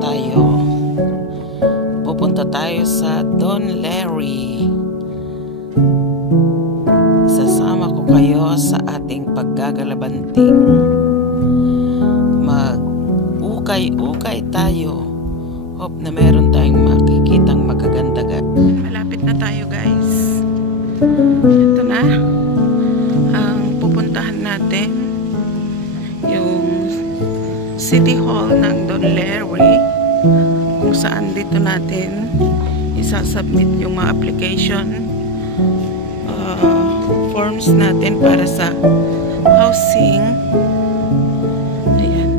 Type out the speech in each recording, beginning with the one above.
tayo. Pupunta tayo sa Don Larry. Isasama ko kayo sa ating paggagalabanting. Mag-ukay-ukay tayo. Hope na meron tayong makikitang magaganda. Malapit na tayo, guys. Ito na ang pupuntahan natin. Yung City Hall ng Don Larry, kung saan dito natin isasubmit yung mga application forms natin para sa housing. Ayan.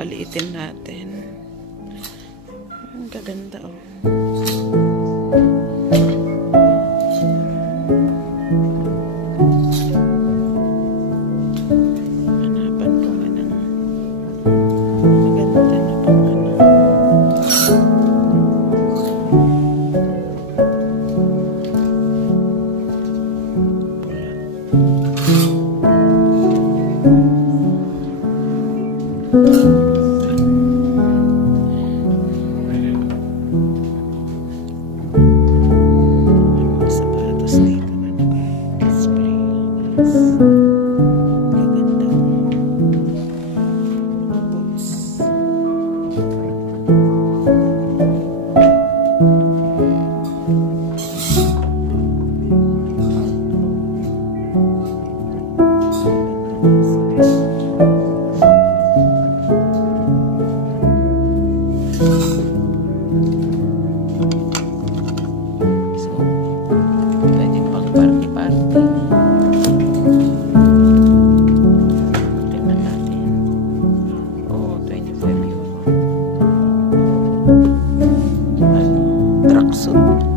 Paliitin natin. Ang gaganda, oh. Hanapan ko nga ng maganda na pang ano.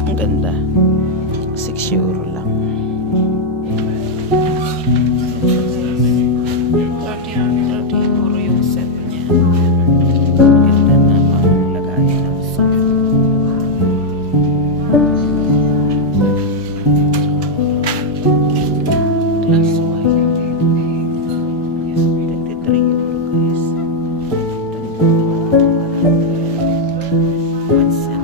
Ang ganda. 6 euro lang. 30 euro yung set niya. Ganda na pang lagay ng soap. Class white. 23 euro, guys. One set.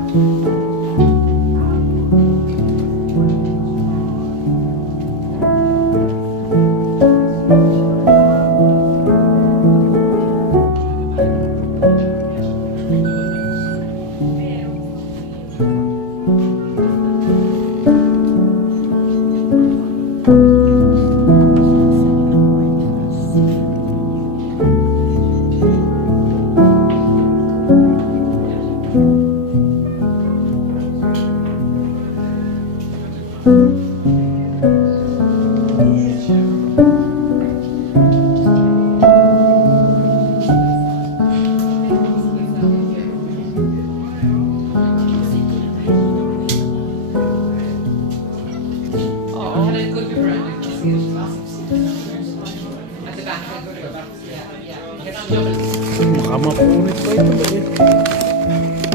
mapunit pa ito ba eh?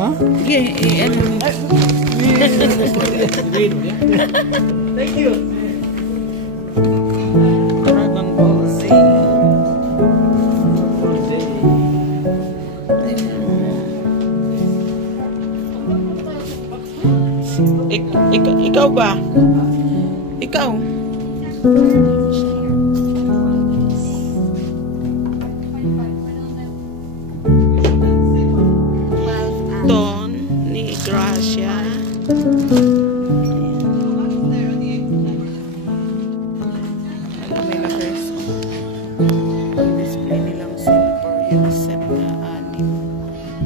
Ha? Sige, ano? Thank you. Dragon Ball Z. Ikaw ba? Ikaw? Don ni Gracia. Alam nila guys, ang display nilang silver yung set na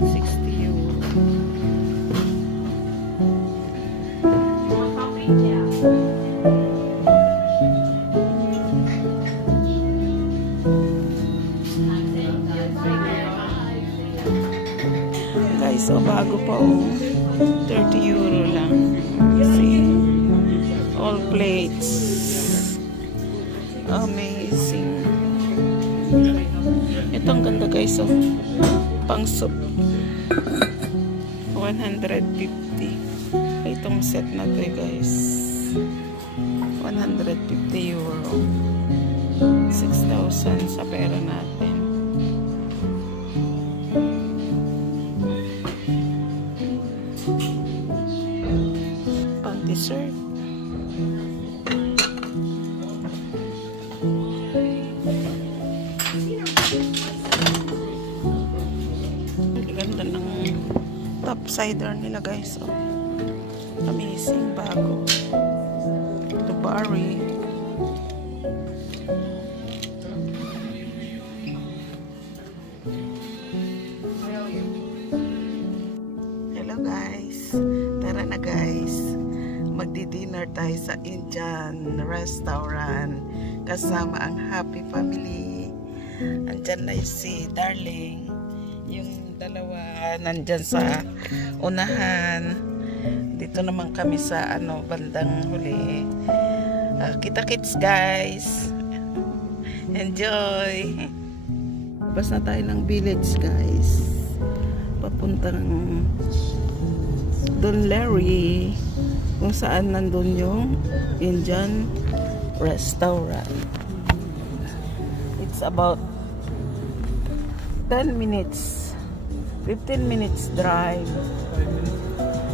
60 euro. Guys, so bago pa oh, 30 euro lang. See, all plates, amazing. Ito ang ganda guys, oh, pang soup, 150. Itong set na to guys, 150 euro, 6,000 sa pera natin. Pang dessert. Ganda ng top cider nila guys, oh. Amazing, bago. Ito Barry. Hello guys, tara na guys, magdi-dinner tayo sa Indian restaurant kasama ang happy family. Andyan na si Darling, yung dalawa nandyan sa unahan. Dito naman kami sa ano, bandang huli. Kita-kits guys, enjoy. Labas na tayo ng village guys, papuntang Don Larry, kung saan nandun yung Indian restaurant. It's about 10 minutes, 15 minutes drive,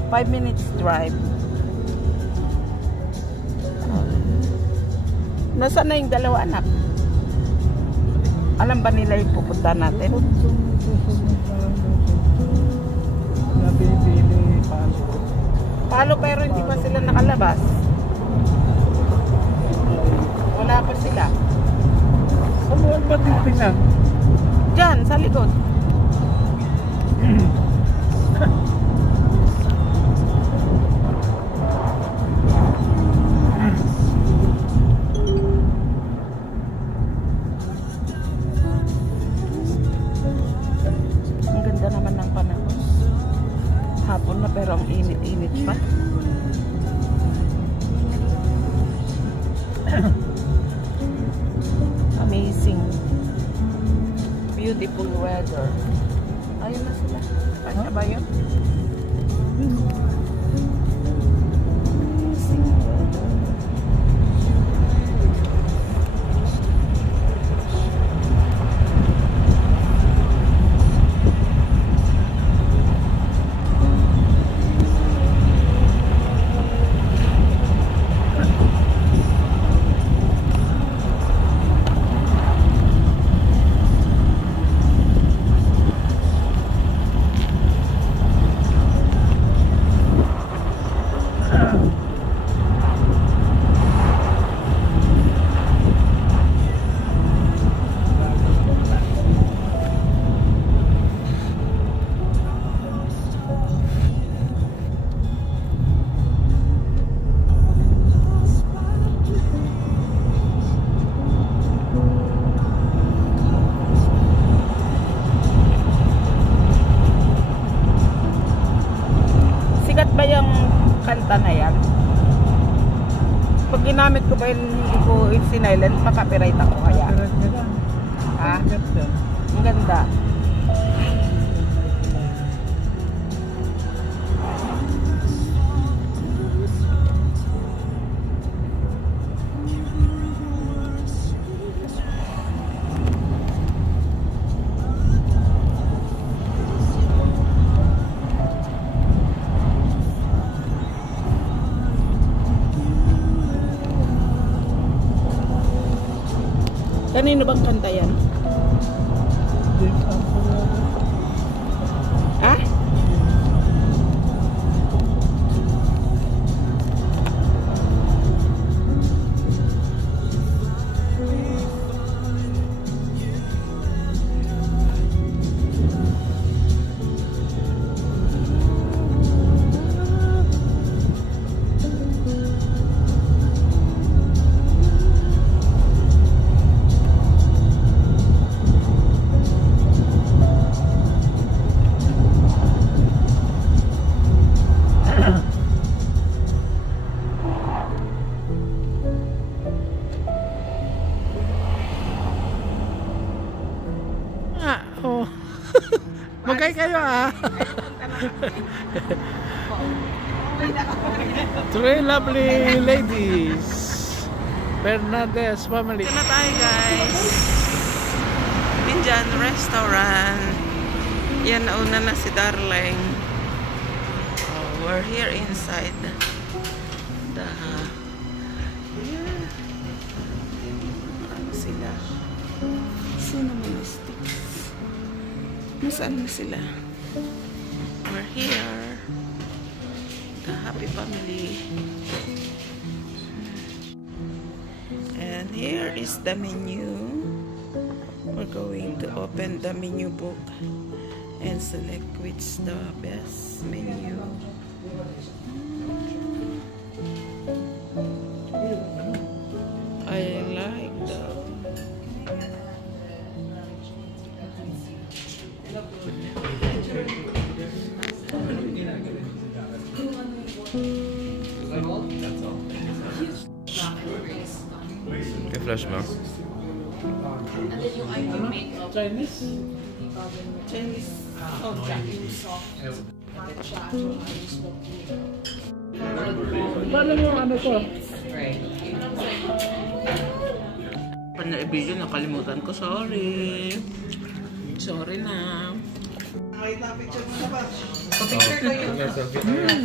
5 minutes drive. Nasaan na yung dalawa anak? Alam ba nila yung pupunta natin? Palo, pero hindi pa sila nakalabas. Wala pa sila. Saan ba titingnan? Diyan, sa likod. Ang ganda naman ng panahon. Hapon na pero ang init-init pa. Amazing. Beautiful weather. Ayun na sila. Kanya ba yun? Amazing weather. Kanta na yan. Pag ginamit ko ba yun, hindi ko sinilent, makapiright ako kaya. Ha? Ang ganda. Kanino bang kanta yan? Ah? Oh. Magkay kayo ah. Three lovely ladies. Fernandez family. Ito na tayo guys. Indian restaurant. Yan, nauna na si Darling. Oh, we're here inside the yeah. Ano sila? Sino mga sticks? Nasaan na sila? We're here. The happy family. And here is the menu. We're going to open the menu book and select which the best menu. I like the Okay, flash mo. Chinese? Chinese. Oh, Paano yung ano to? Pag na-video, nakalimutan ko. Sorry. Sorry na.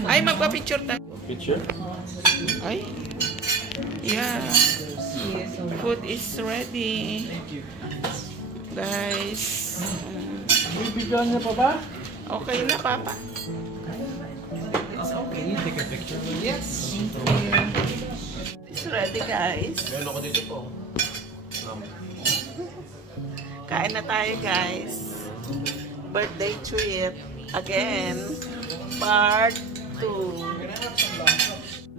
Ay, magpa-picture tayo. Picture? Ay. Yeah. Food is ready. Guys. Bibigyan niya pa ba? Okay na, Papa. It's okay na. Take a picture. Yes. It's ready, guys. Meron ako dito po. Kain na tayo, guys. Birthday treat. Again. Part 2.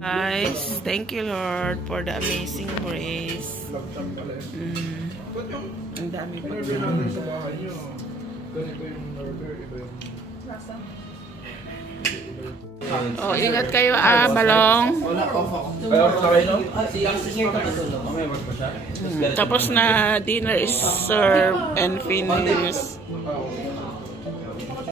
Guys, thank you, Lord, for the amazing grace. Ang dami pa. Oh, ingat kayo, Balong. Tapos na dinner is served and finished.